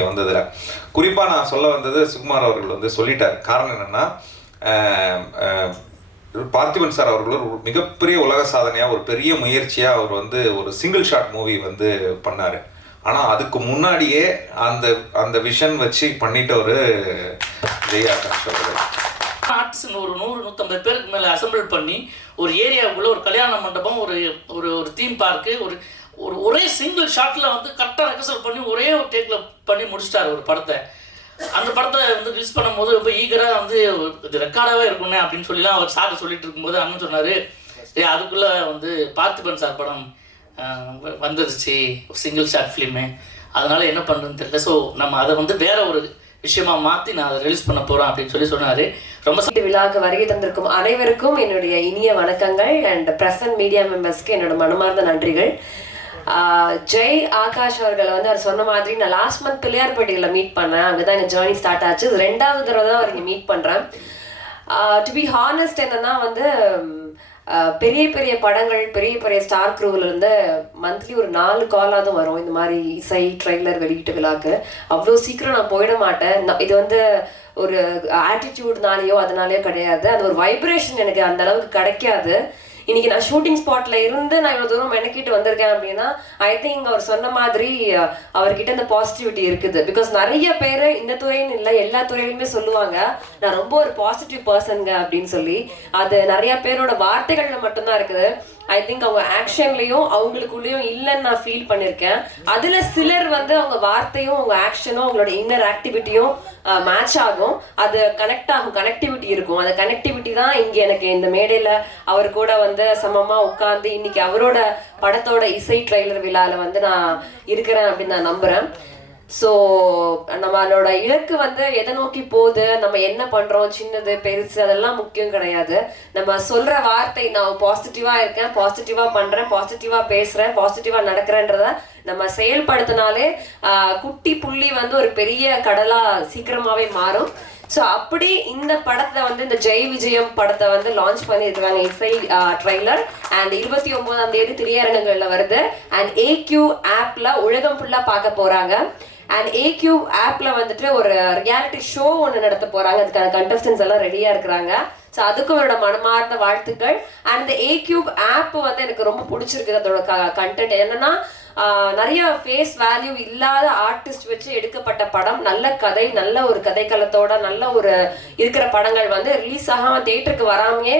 இங்கே வந்ததில். குறிப்பாக நான் சொல்ல வந்தது சுகுமார் அவர்கள் வந்து சொல்லிட்டார். காரணம் என்னென்னா, பார்த்திபன் சார் அவர்கள் ஒரு மிகப்பெரிய உலக சாதனையாக ஒரு பெரிய முயற்சியாக அவர் வந்து ஒரு சிங்கிள் ஷாட் மூவி வந்து பண்ணார். ஆனால் அதுக்கு முன்னாடியே அந்த விஷன் வச்சு பண்ணிட்ட ஒரு ஜெய் ஆகாஷ் அவர்கள். ஆர்டிஸ்ட் ஒரு 100-150 பேருக்கு மேலே அசம்பிள் பண்ணி ஒரு ஏரியாவுக்குள்ள ஒரு கல்யாண மண்டபம், ஒரு ஒரு ஒரு தீம் பார்க்கு, ஒரு ஒரே சிங்கிள் ஷாட்டில் வந்து கரெக்டாக ரெக்கசல் பண்ணி ஒரே ஒரு டேக்கில் பண்ணி முடிச்சிட்டார் ஒரு படத்தை. அந்த படத்தை வந்து ரிலீஸ் பண்ணும்போது ரொம்ப ஈகராக வந்து இது ரெக்கார்டாகவே இருக்குண்ணே அப்படின்னு சொல்லிலாம் அவர் சார் சொல்லிட்டு இருக்கும்போது அண்ணன் சொன்னார், அதுக்குள்ளே வந்து பார்த்திபன் சார் படம் வந்துருச்சு, சிங்கிள் ஷாட் ஃபிலிமு, அதனால் என்ன பண்ணுறதுன்னு தெரியல. ஸோ நம்ம அதை வந்து வேற ஒரு விஷயமா மாற்றி நான் அதை ரிலீஸ் பண்ண போகிறேன் அப்படின்னு சொல்லி சொன்னார். ரொம்ப விழாவுக்கு வருகை தந்திருக்கும் அனைவருக்கும் என்னுடைய இனிய வணக்கங்கள். அண்ட் பிரசன்ட் மீடியா மெம்பர்ஸ்க்கு என்னோட மனமார்ந்த நன்றிகள். ஜெய் ஆகாஷ் அவர்களை வந்து அவர் சொன்ன மாதிரி நான் லாஸ்ட் மந்த் பிள்ளையார்பட்டியில் மீட் பண்ணேன். அங்கே தான் எங்கள் ஜேர்னி ஸ்டார்ட் ஆச்சு. இது 2வது தடவை தான் அவர் இங்கே மீட் பண்ணுறேன். டு பி ஹானஸ்ட் என்னன்னா வந்து பெரிய பெரிய படங்கள், பெரிய பெரிய ஸ்டார் க்ரூவிலேருந்து மந்த்லி ஒரு 4 காலாவது வரும் இந்த மாதிரி இசை ட்ரெய்லர் வெளியீட்டு விழாக்கு. அவ்வளோ சீக்கிரம் நான் போயிட மாட்டேன். இது வந்து ஒரு ஆட்டிடியூட்னாலேயோ அதனாலேயோ கிடையாது. அது ஒரு வைப்ரேஷன் எனக்கு அந்த அளவுக்கு கிடைக்காது. இன்னைக்கு நான் ஷூட்டிங் ஸ்பாட்ல இருந்து நான் இவ்வளவு தூரம் மெனக்கிட்டு வந்திருக்கேன் அப்படின்னா ஐ திங்க் அவர் சொன்ன மாதிரி அவர்கிட்ட இந்த பாசிட்டிவிட்டி இருக்குது. பிகாஸ் நிறைய பேர் இந்த துறைன்னு இல்லை எல்லா துறையிலுமே சொல்லுவாங்க நான் ரொம்ப ஒரு பாசிட்டிவ் பர்சனுங்க அப்படின்னு சொல்லி. அது நிறைய பேரோட வார்த்தைகள்ல மட்டும்தான் இருக்குது. ஐ திங்க் அவங்க ஆக்ஷன்லயும் அவங்களுக்குள்ளேயும் இல்லைன்னு நான் ஃபீல் பண்ணியிருக்கேன். அதுல சிலர் வந்து அவங்க வார்த்தையும் அவங்க ஆக்ஷனும் அவங்களோட இன்னர் ஆக்டிவிட்டியும் மேட்ச் ஆகும். அது கனெக்ட் ஆகும், கனெக்டிவிட்டி இருக்கும். அந்த கனெக்டிவிட்டி தான் இங்க எனக்கு இந்த மேடையில அவர் கூட வந்து சமமா உட்கார்ந்து இன்னைக்கு அவரோட படத்தோட இசை ட்ரெய்லர் விழால வந்து நான் இருக்கிறேன் அப்படின்னு நான் நம்புறேன். ஸோ நம்மளோட இலக்கு வந்து எதை நோக்கி போகுது, நம்ம என்ன பண்றோம், சின்னது பெருசு அதெல்லாம் முக்கியம் கிடையாது. நம்ம சொல்ற வார்த்தை நான் பாசிட்டிவா இருக்கேன், பாசிட்டிவா பண்றேன், பாசிட்டிவா பேசுறேன், பாசிட்டிவா நடக்கிறேன்றத நம்ம செயல்படுத்தினாலே குட்டி புள்ளி வந்து ஒரு பெரிய கடலா சீக்கிரமாவே மாறும். ஸோ அப்படி இந்த படத்தை வந்து இந்த ஜெய் விஜயம் படத்தை வந்து லான்ச் பண்ணியிருக்காங்க இசை ட்ரெய்லர். அண்ட் 29ஆம் தேதி திரையரங்குகள்ல வருது. அண்ட் AQ ஆப்ல உலகம் ஃபுல்லா பார்க்க போறாங்க. அண்ட் AQ ஆப்ல வந்துட்டு ஒரு ரியாலிட்டி ஷோ ஒன்று நடத்த போறாங்க. அதுக்கான கண்டஸ்டன்ஸ் எல்லாம் ரெடியா இருக்கிறாங்க. ஸோ அதுக்கும் என்னோட மனமார்ந்த வாழ்த்துக்கள். அண்ட் இந்த AQ ஆப் வந்து எனக்கு ரொம்ப பிடிச்சிருக்கு. அதோட கண்டென்ட் என்னன்னா நிறைய ஃபேஸ் வேல்யூ இல்லாத ஆர்டிஸ்ட் வச்சு எடுக்கப்பட்ட படம், நல்ல கதை, நல்ல ஒரு கதைக்களத்தோட நல்ல ஒரு இருக்கிற படங்கள் வந்து ரிலீஸ் ஆகாம தியேட்டருக்கு வராமே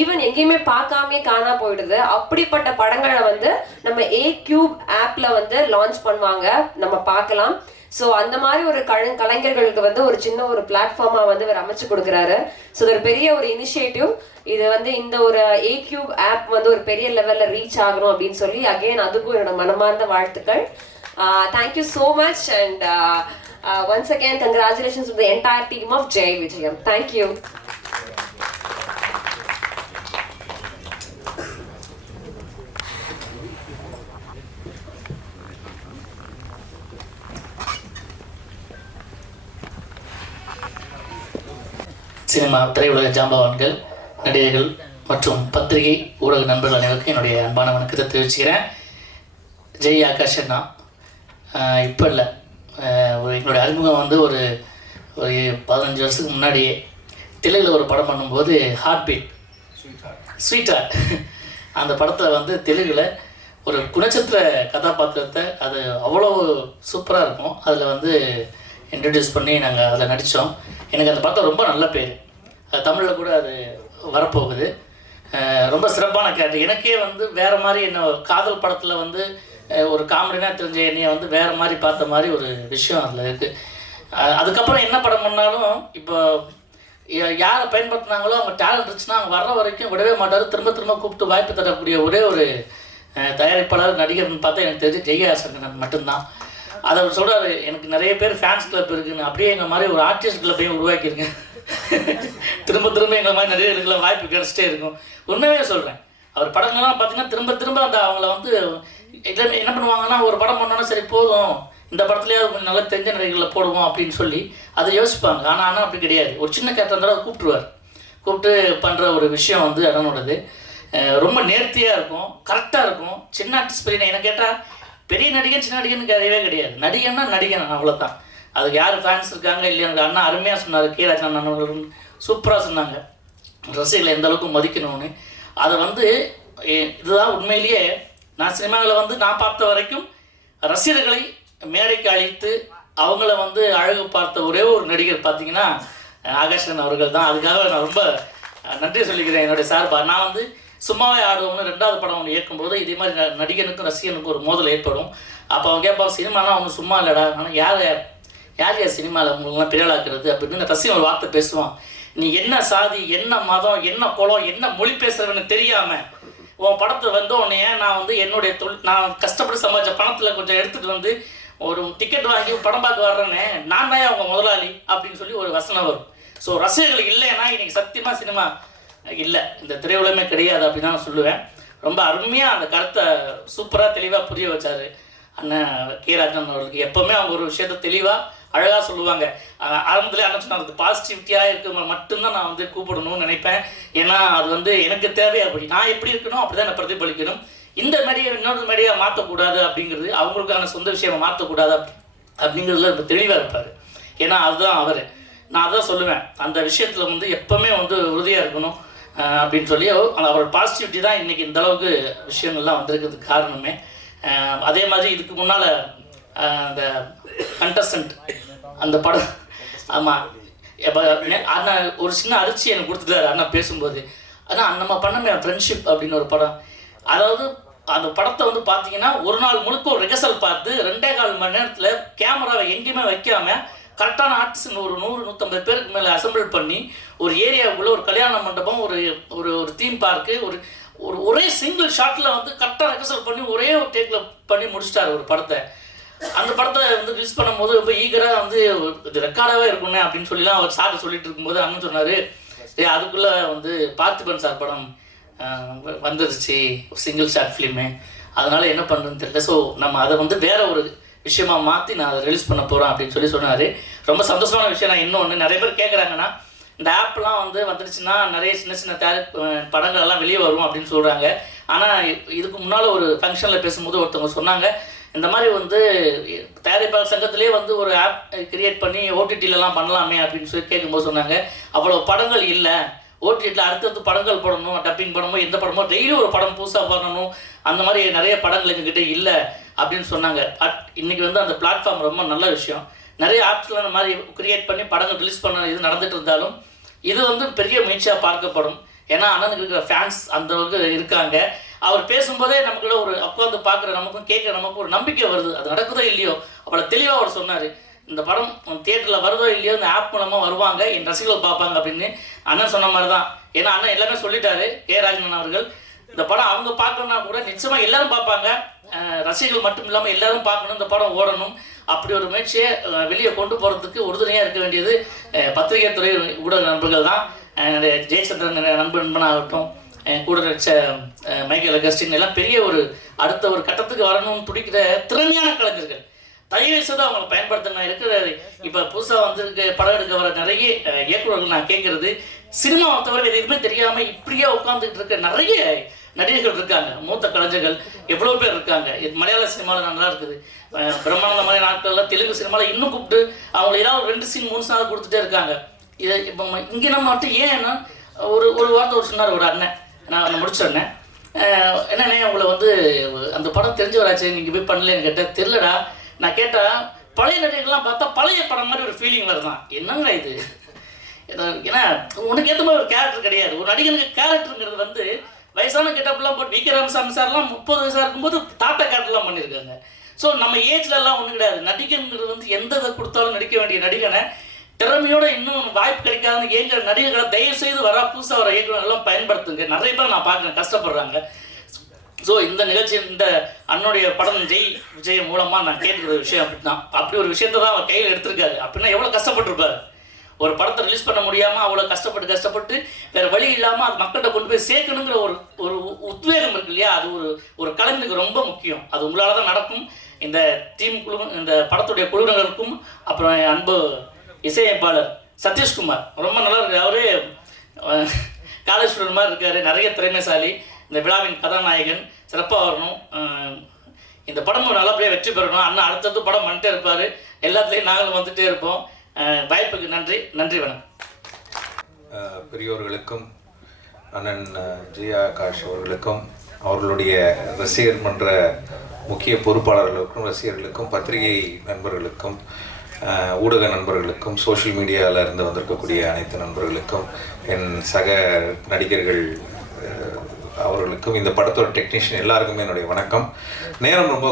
ஈவன் எங்கேயுமே பார்க்காமே காணா போயிடுது. அப்படிப்பட்ட படங்களை வந்து நம்ம AQ ஆப்ல வந்து லான்ச் பண்ணுவாங்க, நம்ம பார்க்கலாம். ஸோ அந்த மாதிரி ஒரு கலைஞர்களுக்கு வந்து ஒரு சின்ன ஒரு பிளாட்ஃபார்மா வந்து இவர் அமைச்சு கொடுக்குறாரு. ஸோ இது ஒரு பெரிய ஒரு இனிஷியேட்டிவ். இது வந்து இந்த ஒரு AQ ஆப் வந்து ஒரு பெரிய லெவல்ல ரீச் ஆகணும் அப்படின்னு சொல்லி அகைன் அதுக்கும் என்னோட மனமார்ந்த வாழ்த்துக்கள். Thank you so much and once again congratulations to the entire team of Jai Vijayam. Thank you. Cinema திரையுலக ஜாம்பவான்கள், நடிகர்கள் மற்றும் பத்திரிகை ஊடக நண்பர்கள் அனைவருக்கும் என்னுடைய அன்பான வணக்கத்தை தெரிவிச்சுக்கிறேன். ஜெய் ஆகாஷ் அண்ணா இப்போ இல்லை, எங்களுடைய அறிமுகம் வந்து ஒரு 15 வருஷத்துக்கு முன்னாடியே தெலுங்கில் ஒரு படம் பண்ணும்போது ஹார்ட் பீட் ஸ்வீட் ஹார்ட் அந்த படத்தில் வந்து தெலுங்கில் ஒரு குணச்சித்திர கதாபாத்திரத்தை அது அவ்வளோ சூப்பராக இருக்கும். அதில் வந்து இன்ட்ரடியூஸ் பண்ணி நாங்கள் அதில் நடித்தோம். எனக்கு அந்த படத்தை ரொம்ப நல்ல பேர், தமிழில் கூட அது வரப்போகுது. ரொம்ப சிறப்பான கேரக்டர். எனக்கே வந்து வேறு மாதிரி என்ன காதல் படத்தில் வந்து ஒரு காமெடினா தெரிஞ்ச என்னையை வந்து வேறு மாதிரி பார்த்த மாதிரி ஒரு விஷயம் அதில் இருக்குது. அதுக்கப்புறம் என்ன படம் பண்ணாலும் இப்போ யாரை பயன்படுத்தினாங்களோ அவங்க டேலண்ட் இருந்துச்சுன்னா அவங்க வர்ற வரைக்கும் விடவே மாட்டார். திரும்ப திரும்ப கூப்பிட்டு வாய்ப்பு தரக்கூடிய ஒரே ஒரு தயாரிப்பாளர் நடிகர்னு பார்த்தா எனக்கு தெரிஞ்சு ஜெய்யாசங்கரன் மட்டும்தான். அதை சொல்கிறாரு, எனக்கு நிறைய பேர் ஃபேன்ஸ் கிளப் இருக்குன்னு. அப்படியே எங்கள் மாதிரி ஒரு ஆர்டிஸ்ட் கிளப்பையும் உருவாக்கியிருங்க. திரும்ப திரும்ப எங்கள் மாதிரி நிறைய இதுக்கெல்லாம் வாய்ப்பு கிடச்சிட்டே இருக்கும். உண்மையே சொல்கிறேன். அவர் படங்கள்லாம் பார்த்தீங்கன்னா திரும்ப திரும்ப அந்த அவங்கள வந்து என்ன பண்ணுவாங்கன்னா, ஒரு படம் பண்ணோன்னா சரி போதும், இந்த படத்துலேயே கொஞ்சம் நல்லா தெரிஞ்ச நடிகர்களை போடுவோம் அப்படின்னு சொல்லி அதை யோசிப்பாங்க. ஆனால் அப்படி கிடையாது. ஒரு சின்ன கேரக்டர் இருந்தாலும் கூப்பிட்டுருவார். கூப்பிட்டு பண்ணுற ஒரு விஷயம் வந்து அண்ணனோடது ரொம்ப நேர்த்தியாக இருக்கும், கரெக்டாக இருக்கும். சின்ன ஆர்டிஸ்ட் பெரிய என்ன கேட்டால் பெரிய நடிகன் சின்ன நடிகனுக்கு கிடையவே கிடையாது. நடிகன்னா நடிகன், அவ்வளோதான். அதுக்கு யார் ஃபேன்ஸ் இருக்காங்க இல்லையா அண்ணா அருமையாக சொன்னார், கே ராஜன் அண்ணன் சூப்பராக சொன்னாங்க ரசிகர்களை எந்த அளவுக்கு மதிக்கணும்னு. அதை வந்து இதுதான் உண்மையிலேயே நான் சினிமாவில் வந்து நான் பார்த்த வரைக்கும் ரசிகர்களை மேடைக்கு அழைத்து அவங்கள வந்து அழகு பார்த்த ஒரே ஒரு நடிகர் பார்த்தீங்கன்னா ஆகாஷன் அவர்கள் தான். அதுக்காக நான் ரொம்ப நன்றி சொல்லிக்கிறேன் என்னுடைய சார்பாக. நான் வந்து சும்மாவே ஆடுவோம்னு 2வது படம் ஒன்று ஏற்கும்போது இதே மாதிரி நடிகனுக்கும் ரசிகனுக்கும் ஒரு மோதல் ஏற்படும். அப்போ அவங்க கேட்பாங்க, சினிமானா அவங்க சும்மா இல்லைடா, ஆனால் யார் சினிமாவில் உங்களுக்குலாம் பிறலாக்குறது அப்படின்னு இந்த ரசிகன் ஒரு வார்த்தை பேசுவான். நீ என்ன சாதி, என்ன மதம், என்ன குலம், என்ன மொழி பேசுகிறவன்னு தெரியாமல் உன் படத்தை வந்து உன்னைய நான் வந்து என்னுடைய நான் கஷ்டப்பட்டு சம்பாதிச்ச பணத்தில் கொஞ்சம் எடுத்துகிட்டு வந்து ஒரு டிக்கெட் வாங்கி படம் பார்க்க வர்றேன்னு நான் தான் அவங்க முதலாளி அப்படின்னு சொல்லி ஒரு வசனம் வரும். ஸோ ரசிகர்கள் இல்லைன்னா இன்றைக்கி சத்தியமாக சினிமா இல்லை, இந்த திரையுலகமே கிடையாது அப்படின்னு நான் சொல்லுவேன். ரொம்ப அருமையாக அந்த கருத்தை சூப்பராக தெளிவாக புரிய வச்சார் அண்ணன் கே ராஜன் அவர்களுக்கு. எப்போவுமே அவங்க ஒரு விஷயத்த தெளிவாக அழகாக சொல்லுவாங்க. ஆரம்பத்தில் அண்ணன் சொன்னாங்க பாசிட்டிவிட்டியாக இருக்க மட்டும்தான் நான் வந்து கூப்பிடணும்னு நினைப்பேன். ஏன்னா அது வந்து எனக்கு தேவை, அப்படி நான் எப்படி இருக்கணும் அப்படி தான் நான் பிரதிபலிக்கணும். இந்த மேடையை இன்னொரு மேடையாக மாற்றக்கூடாது அப்படிங்கிறது, அவங்களுக்கான சொந்த விஷயமா மாற்றக்கூடாது அப்படிங்கிறதுல இப்போ தெளிவாக இருப்பார். ஏன்னா அதுதான் அவர். நான் அதான் சொல்லுவேன், அந்த விஷயத்தில் வந்து எப்போவுமே வந்து உறுதியாக இருக்கணும் அப்படின்னு சொல்லி அவரோட பாசிட்டிவிட்டி தான் இன்றைக்கி இந்த அளவுக்கு விஷயங்கள்லாம் வந்திருக்கிறதுக்கு காரணமே. அதே மாதிரி இதுக்கு முன்னால் அந்த கண்டஸ்டன்ட் அந்த படம், ஆமாம் அண்ணா ஒரு சின்ன அதிர்ச்சி எனக்கு கொடுத்துட்டாரு அண்ணா பேசும்போது. ஆனால் நம்ம பண்ணமே ஃப்ரெண்ட்ஷிப் அப்படின்னு ஒரு படம். அதாவது அந்த படத்தை வந்து பார்த்தீங்கன்னா ஒரு நாள் முழுக்க ஒரு ரிஹர்சல் பார்த்து 2.25 மணி நேரத்தில் கேமராவை எங்கேயுமே வைக்காமல் கரெக்டான ஆர்டிஸ்ட் ஒரு 100-150 பேருக்கு மேலே அசம்பிள் பண்ணி ஒரு ஏரியாவுக்குள்ளே ஒரு கல்யாண மண்டபம், ஒரு ஒரு ஒரு தீம் பார்க்கு, ஒரு ஒரே சிங்கிள் ஷாட்டில் வந்து கரெக்டாக ரிஹர்சல் பண்ணி ஒரே ஒரு டேக்கில் பண்ணி முடிச்சிட்டார் ஒரு படத்தை. அந்த படத்தை வந்து ரிலீஸ் பண்ணும்போது ரொம்ப ஈகராக வந்து இது ரெக்கார்டாகவே இருக்குண்ணே அப்படின்னு சொல்லிலாம் அவர் சார் சொல்லிட்டு இருக்கும்போது அண்ணன் சொன்னார், அதுக்குள்ளே வந்து பார்த்திபன் சார் படம் வந்துருச்சு, சிங்கிள் ஷாட் ஃபிலிமு, அதனால் என்ன பண்ணுறதுன்னு தெரியல. ஸோ நம்ம அதை வந்து வேறு ஒரு விஷயமா மாற்றி நான் அதை ரிலீஸ் பண்ண போகிறேன் அப்படின்னு சொல்லி சொன்னார். ரொம்ப சந்தோஷமான விஷயம். நான் இன்னொன்று நிறைய பேர் கேட்குறாங்கன்னா, இந்த ஆப்லாம் வந்து வந்துடுச்சுன்னா நிறைய சின்ன சின்ன படங்கள் எல்லாம் வெளியே வரும் அப்படின்னு சொல்கிறாங்க. ஆனால் இதுக்கு முன்னால் ஒரு ஃபங்க்ஷனில் பேசும்போது ஒருத்தவங்க சொன்னாங்க, இந்த மாதிரி வந்து தயாரிப்பாளர் சங்கத்திலே வந்து ஒரு ஆப் கிரியேட் பண்ணி ஓடிடிலலாம் பண்ணலாமே அப்படின்னு சொல்லி கேட்கும்போது சொன்னாங்க, அவ்வளோ படங்கள் இல்லை, ஓடிடியில் அடுத்தடுத்து படங்கள் போடணும், டப்பிங் படமோ எந்த படமோ டெய்லி ஒரு படம் புதுசாக பண்ணணும், அந்த மாதிரி நிறைய படங்கள் எங்ககிட்ட இல்லை அப்படின்னு சொன்னாங்க. இன்றைக்கி வந்து அந்த பிளாட்ஃபார்ம் ரொம்ப நல்ல விஷயம். நிறைய ஆப்ஸில் அந்த மாதிரி கிரியேட் பண்ணி படங்கள் ரிலீஸ் பண்ண இது நடந்துகிட்டு இருந்தாலும் இது வந்து பெரிய முயற்சியாக பார்க்கப்படும். ஏன்னா அண்ணனுக்கு இருக்கிற ஃபேன்ஸ் அந்த அளவுக்கு இருக்காங்க. அவர் பேசும்போதே நமக்குள்ள ஒரு உட்காந்து பார்க்குற நமக்கும் கேட்குற நமக்கும் ஒரு நம்பிக்கை வருது. அது நடக்குதோ இல்லையோ அவ்வளோ தெளிவாக அவர் சொன்னார், இந்த படம் தியேட்டரில் வருதோ இல்லையோ இந்த ஆப் மூலமாக வருவாங்க, என் ரசிகர்கள் பார்ப்பாங்க அப்படின்னு அண்ணன் சொன்ன மாதிரி தான். ஏன்னா அண்ணன் எல்லாமே சொல்லிட்டாரு, கே ராஜன் அவர்கள். இந்த படம் அவங்க பார்க்கணுன்னா கூட நிச்சயமாக எல்லோரும் பார்ப்பாங்க, ரசிகர்கள் மட்டும் இல்லாமல் எல்லோரும் பார்க்கணும், இந்த படம் ஓடணும். அப்படி ஒரு முயற்சியை வெளியே கொண்டு போகிறதுக்கு உறுதுணையாக இருக்க வேண்டியது பத்திரிகை துறை ஊடக நண்பர்கள் தான். ஜெயச்சந்திரன் நண்பனாகட்டும், கூட நடிச்ச மைக்கேல் அகஸ்டின் எல்லாம் பெரிய ஒரு அடுத்த ஒரு கட்டத்துக்கு வரணும்னு துடிக்கிற திறமையான கலைஞர்கள். தயவு செய்து அவங்களை பயன்படுத்தினா இருக்கிற இப்போ புதுசாக வந்துருக்கு படம் எடுக்க வர நிறைய இயக்குநர்கள் நான் கேட்குறது, சினிமாவை தவிர எதுவுமே தெரியாமல் இப்படியே உட்காந்துக்கிட்டு இருக்க நிறைய நடிகர்கள் இருக்காங்க, மூத்த கலைஞர்கள் எவ்வளோ பேர் இருக்காங்க. இது மலையாள சினிமாவில் நல்லா இருக்குது, பிரம்மாண்ட மாதிரி நாட்கள்லாம் தெலுங்கு சினிமாவில் இன்னும் கூப்பிட்டு அவங்கள ஏதாவது 2 சீன் 3 சீனாவது கொடுத்துட்டே இருக்காங்க. இதை இப்போ இங்கே நம்ம மட்டும் ஏன்னா ஒரு வார்த்தை ஒரு சொன்னார் ஒரு அண்ணன், நான் முடிச்சிடனேன், என்னண்ணே உங்களை வந்து அந்த படம் தெரிஞ்சு வராச்சு நீங்கள் போய் பண்ணலன்னு கேட்டால், தெரிலடா. நான் கேட்டால் பழைய நடிகர்கள்லாம் பார்த்தா பழைய படம் மாதிரி ஒரு ஃபீலிங் வருதான். என்னங்க இது? ஏன்னா உனக்கு ஏற்ற மாதிரி ஒரு கேரக்டர் கிடையாது. ஒரு நடிகனுக்கு கேரக்டருங்கிறது வந்து வயசான கெட்டப்லாம் போட்டு வி.கே. ராமசாமி சார்லாம் 30 வயசாக இருக்கும்போது தாத்தா கேரக்டர்லாம் பண்ணியிருக்காங்க. ஸோ நம்ம ஏஜ்லலாம் ஒன்றும் கிடையாது. நடிகனுங்கிறது வந்து எந்த இதை கொடுத்தாலும் நடிக்க வேண்டிய நடிகனை திறமையோட இன்னும் வாய்ப்பு கிடைக்காதுன்னு ஏங்கிற நடிகர்களை தயவு செய்து வர புதுசாக வர இயக்குநர்கள்லாம் பயன்படுத்துங்க. நிறைய பேர் நான் பார்க்குறேன் கஷ்டப்படுறாங்க. ஸோ இந்த நிகழ்ச்சி இந்த அண்ணனுடைய படம் ஜெய் விஜய் மூலமாக நான் கேட்குற விஷயம் அப்படின்னா, அப்படி ஒரு விஷயத்தை தான் அவர் கையில் எடுத்திருக்காரு. அப்படின்னா எவ்வளோ கஷ்டப்பட்டுருப்பாரு. ஒரு படத்தை ரிலீஸ் பண்ண முடியாமல் அவ்வளோ கஷ்டப்பட்டு வேறு வழி இல்லாமல் அது மக்கள்கிட்ட கொண்டு போய் சேர்க்கணுங்கிற ஒரு உத்வேகம் இருக்கு இல்லையா, அது ஒரு கலைஞருக்கு ரொம்ப முக்கியம். அது உங்களால் தான் நடக்கும். இந்த டீம் குழு, இந்த படத்துடைய குழுவினர்களுக்கும், அப்புறம் அன்பு இசையமைப்பாளர் சதீஷ்குமார் ரொம்ப நல்லா இருக்கு. அவரே காலேஜ் ஸ்டூடெண்ட் மாதிரி இருக்கார், நிறைய திறமைசாலி. இந்த விழாவின் கதாநாயகன் சிறப்பாக வரணும். இந்த படமும் நல்லபடியாக வெற்றி பெறணும். அண்ணா அடுத்தடுத்து படம் பண்ணிட்டே இருப்பார். எல்லாத்துலேயும் நாங்களும் வந்துகிட்டே இருப்போம். வாய்ப்புக்கு நன்றி. நன்றி, வணக்கம். பெரியோர்களுக்கும் அண்ணன் ஜெய் ஆகாஷ் அவர்களுக்கும் அவர்களுடைய ரசிகர் மன்ற முக்கிய பொறுப்பாளர்களுக்கும் ரசிகர்களுக்கும் பத்திரிகை நண்பர்களுக்கும் ஊடக நண்பர்களுக்கும் சோஷியல் மீடியாவில் இருந்து வந்திருக்கக்கூடிய அனைத்து நண்பர்களுக்கும் என் சக நடிகர்கள் அவர்களுக்கும் இந்த படத்தோட டெக்னீஷியன் எல்லாருக்குமே என்னுடைய வணக்கம். நேரம் ரொம்ப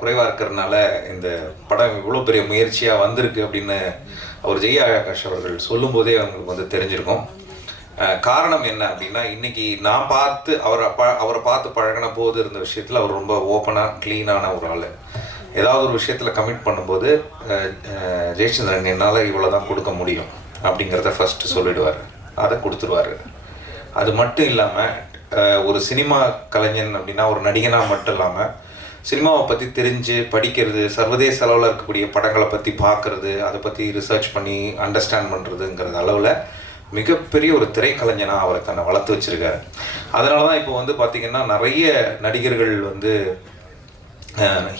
குறைவாக இருக்கிறதுனால இந்த படம் இவ்வளோ பெரிய முயற்சியாக வந்திருக்கு அப்படின்னு அவர் ஜெய் ஆகாஷ் அவர்கள் சொல்லும்போதே அவங்களுக்கு வந்து தெரிஞ்சிருக்கும். காரணம் என்ன அப்படின்னா, இன்னைக்கு நான் பார்த்து அவரை பார்த்து பழகின போது இருந்த விஷயத்தில் அவர் ரொம்ப ஓப்பனாக க்ளீனான ஒரு ஆள். ஏதாவது ஒரு விஷயத்தில் கமிட் பண்ணும்போது ஜெயச்சந்திரன் என்னால் இவ்வளோ தான் கொடுக்க முடியும் அப்படிங்கிறத ஃபஸ்ட்டு சொல்லிடுவார், அதை கொடுத்துருவார். அது மட்டும் இல்லாமல் ஒரு சினிமா கலைஞன் அப்படின்னா ஒரு நடிகனாக மட்டும் இல்லாமல் சினிமாவை பற்றி தெரிஞ்சு படிக்கிறது, சர்வதேச அளவில் இருக்கக்கூடிய படங்களை பற்றி பார்க்குறது, அதை பற்றி ரிசர்ச் பண்ணி அண்டர்ஸ்டாண்ட் பண்ணுறதுங்கிறது அளவில் மிகப்பெரிய ஒரு திரைக்கலைஞனாக அவரை தன்னை வளர்த்து வச்சுருக்காரு. அதனால தான் இப்போ வந்து பார்த்திங்கன்னா நிறைய நடிகர்கள் வந்து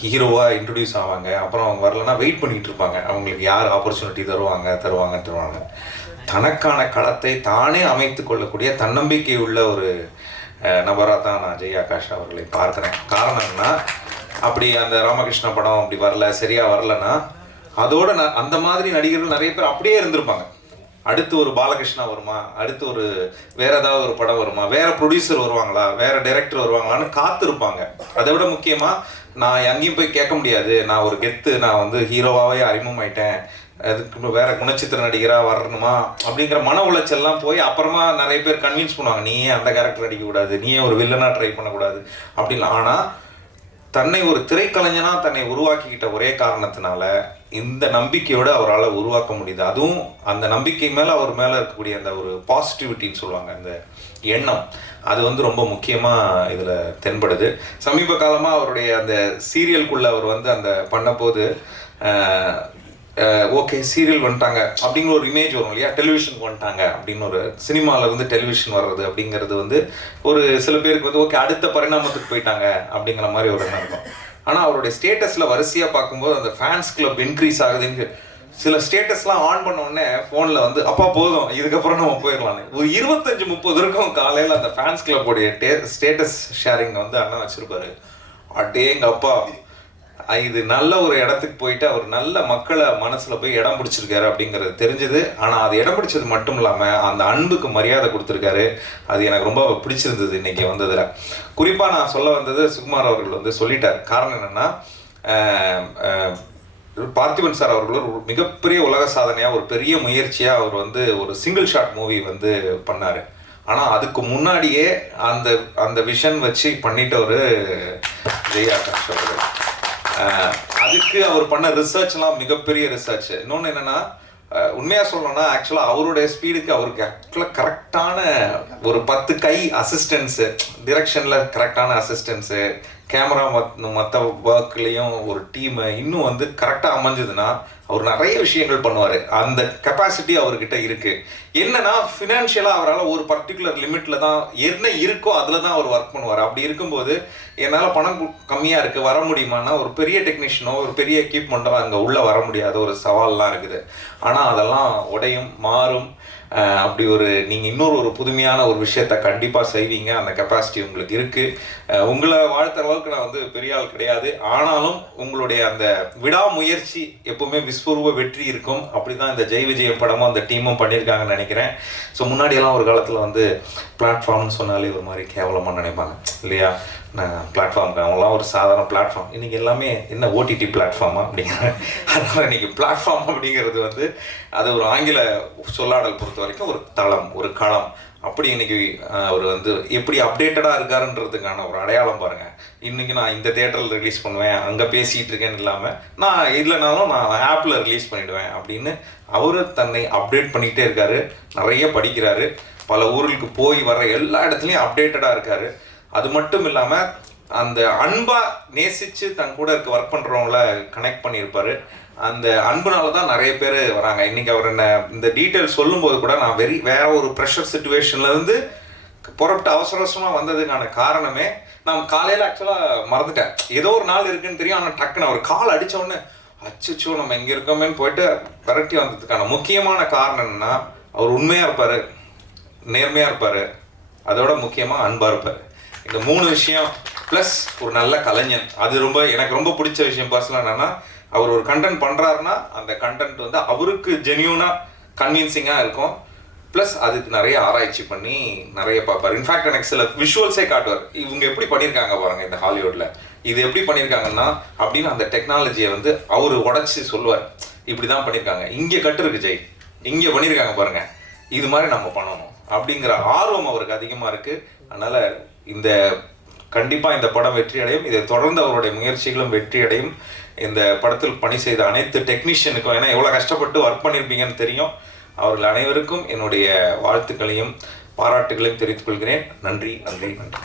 ஹீரோவாக இன்ட்ரடியூஸ் ஆவாங்க, அப்புறம் அவங்க வரலன்னா வெயிட் பண்ணிகிட்டு இருப்பாங்க, அவங்களுக்கு யார் ஆப்பர்ச்சுனிட்டி தருவாங்க. தனக்கான களத்தை தானே அமைத்து கொள்ளக்கூடிய தன்னம்பிக்கை உள்ள ஒரு நபராக தான் நான் ஜெய் ஆகாஷ் அவர்களை பார்க்குறேன். காரணம்னா, அப்படி அந்த ராமகிருஷ்ண படம் அப்படி சரியாக வரலன்னா அதோட அந்த மாதிரி நடிகர்கள் நிறைய பேர் அப்படியே இருந்திருப்பாங்க. அடுத்து ஒரு பாலகிருஷ்ணா வருமா, அடுத்து ஒரு வேற ஏதாவது ஒரு படம் வருமா, வேற ப்ரொடியூசர் வருவாங்களா, வேற டைரக்டர் வருவாங்களான்னு காத்திருப்பாங்க. அதை விட முக்கியமாக நான் எங்கேயும் போய் கேட்க முடியாது, நான் ஒரு கெத்து, நான் வந்து ஹீரோவாகவே அறிமுகமாயிட்டேன், அதுக்கு வேற குணச்சித்திர நடிகராக வரணுமா அப்படிங்கிற மன உளைச்சல்லாம் போய் அப்புறமா நிறைய பேர் கன்வின்ஸ் பண்ணுவாங்க, நீயே அந்த கேரக்டர் நடிக்கக்கூடாது, நீயே ஒரு வில்லனாக ட்ரை பண்ணக்கூடாது அப்படின்னு. ஆனால் தன்னை ஒரு திரைக்கலைஞனாக தன்னை உருவாக்கிக்கிட்ட ஒரே காரணத்தினால இந்த நம்பிக்கையோடு அவரால் உருவாக்க முடியுது. அதுவும் அந்த நம்பிக்கை மேலே அவர் மேலே இருக்கக்கூடிய அந்த ஒரு பாசிட்டிவிட்டின்னு சொல்லுவாங்க, அந்த எண்ணம், அது வந்து ரொம்ப முக்கியமாக இதில் தென்படுது. சமீப காலமாக அவருடைய அந்த சீரியலுக்குள்ளே அவர் வந்து அந்த பண்ணபோது ஓகே சீரியல் வந்துட்டாங்க அப்படிங்கிற ஒரு இமேஜ் வரும் இல்லையா, டெலிவிஷனுக்கு வந்துட்டாங்க அப்படின்னு ஒரு சினிமாவில் வந்து டெலிவிஷன் வர்றது அப்படிங்கிறது வந்து ஒரு சில பேருக்கு வந்து ஓகே அடுத்த பரிணாமத்துக்கு போயிட்டாங்க அப்படிங்கிற மாதிரி ஒரு எண்ணம் இருக்கும். ஆனால் அவருடைய ஸ்டேட்டஸில் வரிசையாக பார்க்கும்போது அந்த ஃபேன்ஸ் கிளப் இன்க்ரீஸ் ஆகுதுன்னு சில ஸ்டேட்டஸ்லாம் ஆன் பண்ண உடனே ஃபோனில் வந்து அப்பா போதும் இதுக்கப்புறம் நம்ம போயிடலான்னு ஒரு 25-30 இருக்கும் காலையில் அந்த ஃபேன்ஸ் கிளப்போடைய ஸ்டேட்டஸ் ஷேரிங் வந்து அண்ணன் வச்சுருப்பாரு. அட்டேங்க அப்பா, இது நல்ல ஒரு இடத்துக்கு போயிட்டு அவர் நல்ல மக்களை மனசில் போய் இடம் பிடிச்சிருக்காரு அப்படிங்கிறது தெரிஞ்சது. ஆனால் அது இடம் பிடிச்சது மட்டும் இல்லாமல் அந்த அன்புக்கு மரியாதை கொடுத்துருக்காரு. அது எனக்கு ரொம்ப பிடிச்சிருந்தது இன்றைக்கி வந்ததில். குறிப்பாக நான் சொல்ல வந்தது சுகுமார் அவர்கள் வந்து சொல்லிட்டார். காரணம் என்னென்னா, பார்த்திபன் சார் அவர்கள் ஒரு மிகப்பெரிய உலக சாதனையாக ஒரு பெரிய முயற்சியாக அவர் வந்து ஒரு சிங்கிள் ஷாட் மூவி வந்து பண்ணார். ஆனால் அதுக்கு முன்னாடியே அந்த விஷன் வச்சு பண்ணிட்டவர் ஜெய் ஆகாஷ் அவர்கள். அதுக்கு அவர் பண்ண ரிசர்ச்லாம் மிகப்பெரிய ரிசர்ச். இன்னொன்று என்னென்னா, உண்மையாக சொல்லணும்னா ஆக்சுவலாக அவருடைய ஸ்பீடுக்கு அவருக்கு ஆக்சுவலாக கரெக்டான ஒரு 10 கை அசிஸ்டன்ஸு, டிரெக்ஷனில் கரெக்டான அசிஸ்டன்ஸு, கேமரா மற்ற ஒர்க்லேயும் ஒரு டீமை இன்னும் வந்து கரெக்டாக அமைஞ்சதுன்னா அவர் நிறைய விஷயங்கள் பண்ணுவார். அந்த கெப்பாசிட்டி அவர்கிட்ட இருக்குது. என்னன்னா ஃபினான்ஷியலாக அவரால் ஒரு பர்டிகுலர் லிமிட்டில் தான் என்ன இருக்கோ அதில் தான் அவர் ஒர்க் பண்ணுவார். அப்படி இருக்கும்போது என்னால் பணம் கம்மியாக இருக்குது வர முடியுமானா ஒரு பெரிய டெக்னீஷியனோ ஒரு பெரிய எக்யூப்மெண்ட்டோ அங்கே உள்ளே வர முடியாத ஒரு சவால்லாம் இருக்குது. ஆனால் அதெல்லாம் உடையும் மாறும். அப்படி ஒரு நீங்கள் இன்னொரு புதுமையான ஒரு விஷயத்தை கண்டிப்பாக செய்வீங்க. அந்த கெப்பாசிட்டி உங்களுக்கு இருக்குது. உங்களை வாழ்த்துற அளவுக்கு நான் வந்து பெரிய ஆள் கிடையாது. ஆனாலும் உங்களுடைய அந்த விடாமுயற்சி எப்போவுமே விஸ்வரூப வெற்றி இருக்கும். அப்படி தான் இந்த ஜெய் விஜயம் படமும் அந்த டீமும் பண்ணியிருக்காங்கன்னு நினைக்கிறேன். ஸோ முன்னாடியெல்லாம் ஒரு காலத்தில் வந்து பிளாட்ஃபார்ம்னு சொன்னாலே ஒரு மாதிரி கேவலமாக நினைப்பாங்க இல்லையா, நான் பிளாட்ஃபார்முக்கு அவங்களாம் ஒரு சாதாரண பிளாட்ஃபார்ம். இன்றைக்கி எல்லாமே என்ன ஓடிடி பிளாட்ஃபார்மா அப்படிங்கிற. அதனால் இன்றைக்கி பிளாட்ஃபார்ம் அப்படிங்கிறது வந்து அது ஒரு ஆங்கில சொல்லாடல் பொறுத்த வரைக்கும் ஒரு தளம், ஒரு களம். அப்படி இன்றைக்கி அவர் வந்து எப்படி அப்டேட்டடாக இருக்காருன்றதுக்கான ஒரு அடையாளம் பாருங்கள். இன்றைக்கி நான் இந்த தேட்டரில் ரிலீஸ் பண்ணுவேன், அங்கே பேசிகிட்டு இருக்கேன்னு இல்லாமல் நான் இல்லைனாலும் நான் ஆப்பில் ரிலீஸ் பண்ணிவிடுவேன் அப்படின்னு அவர் தன்னை அப்டேட் பண்ணிக்கிட்டே இருக்கார். நிறைய படிக்கிறாரு, பல ஊர்களுக்கு போய் வர எல்லா இடத்துலையும் அப்டேட்டடாக இருக்கார். அது மட்டும் இல்லாமல் அந்த அன்பாக நேசித்து தன் கூட இருக்க ஒர்க் பண்ணுறவங்கள கனெக்ட் பண்ணியிருப்பார். அந்த அன்புனால தான் நிறைய பேர் வராங்க. இன்றைக்கி அவர் என்ன இந்த டீட்டெயில் சொல்லும்போது கூட நான் வேற ஒரு ப்ரெஷர் சுச்சுவேஷன்லேருந்து புறப்பட்டு அவசர அவசரமாக வந்ததுக்கான காரணமே நான் காலையில் ஆக்சுவலாக மறந்துட்டேன், ஏதோ ஒரு நாள் இருக்குன்னு தெரியும். ஆனால் டக்குன்னு அவர் கால் அடித்த உடனே அச்சுச்சோ நம்ம இங்கே இருக்கோமேன்னு போயிட்டு விரட்டி வந்ததுக்கான முக்கியமான காரணம் என்னன்னா, அவர் உண்மையாக இருப்பார், நேர்மையாக இருப்பார், அதோட முக்கியமாக அன்பாக இருப்பார். இந்த 3 விஷயம் ப்ளஸ் ஒரு நல்ல கலைஞன். அது எனக்கு ரொம்ப பிடிச்ச விஷயம் பர்சனலாக என்னன்னா, அவர் ஒரு கண்டென்ட் பண்ணுறாருன்னா அந்த கண்டென்ட் வந்து அவருக்கு ஜென்யூனாக கன்வின்சிங்காக இருக்கும். ப்ளஸ் அதுக்கு நிறைய ஆராய்ச்சி பண்ணி நிறைய பார்ப்பார். இன்ஃபேக்ட் எனக்கு சில விஷுவல்ஸே காட்டுவார், இவங்க எப்படி பண்ணியிருக்காங்க பாருங்கள் இந்த ஹாலிவுட்டில், இது எப்படி பண்ணியிருக்காங்கன்னா அப்படின்னு அந்த டெக்னாலஜியை வந்து அவர் உடச்சி சொல்லுவார், இப்படி தான் பண்ணியிருக்காங்க, இங்கே கட்டு இருக்கு ஜெய், இங்கே பண்ணியிருக்காங்க பாருங்கள், இது மாதிரி நம்ம பண்ணணும் அப்படிங்கிற ஆர்வம் அவருக்கு அதிகமாக இருக்குது. அதனால் கண்டிப்பாக இந்த படம் வெற்றி அடையும். இதை தொடர்ந்து அவருடைய முயற்சிகளும் வெற்றி அடையும். இந்த படத்தில் பணி செய்த அனைத்து டெக்னீஷியனுக்கும், ஏன்னா எவ்வளோ கஷ்டப்பட்டு ஒர்க் பண்ணியிருப்பீங்கன்னு தெரியும், அவர்கள் அனைவருக்கும் என்னுடைய வாழ்த்துக்களையும் பாராட்டுகளையும் தெரிவித்துக் கொள்கிறேன். நன்றி நன்றி நன்றி.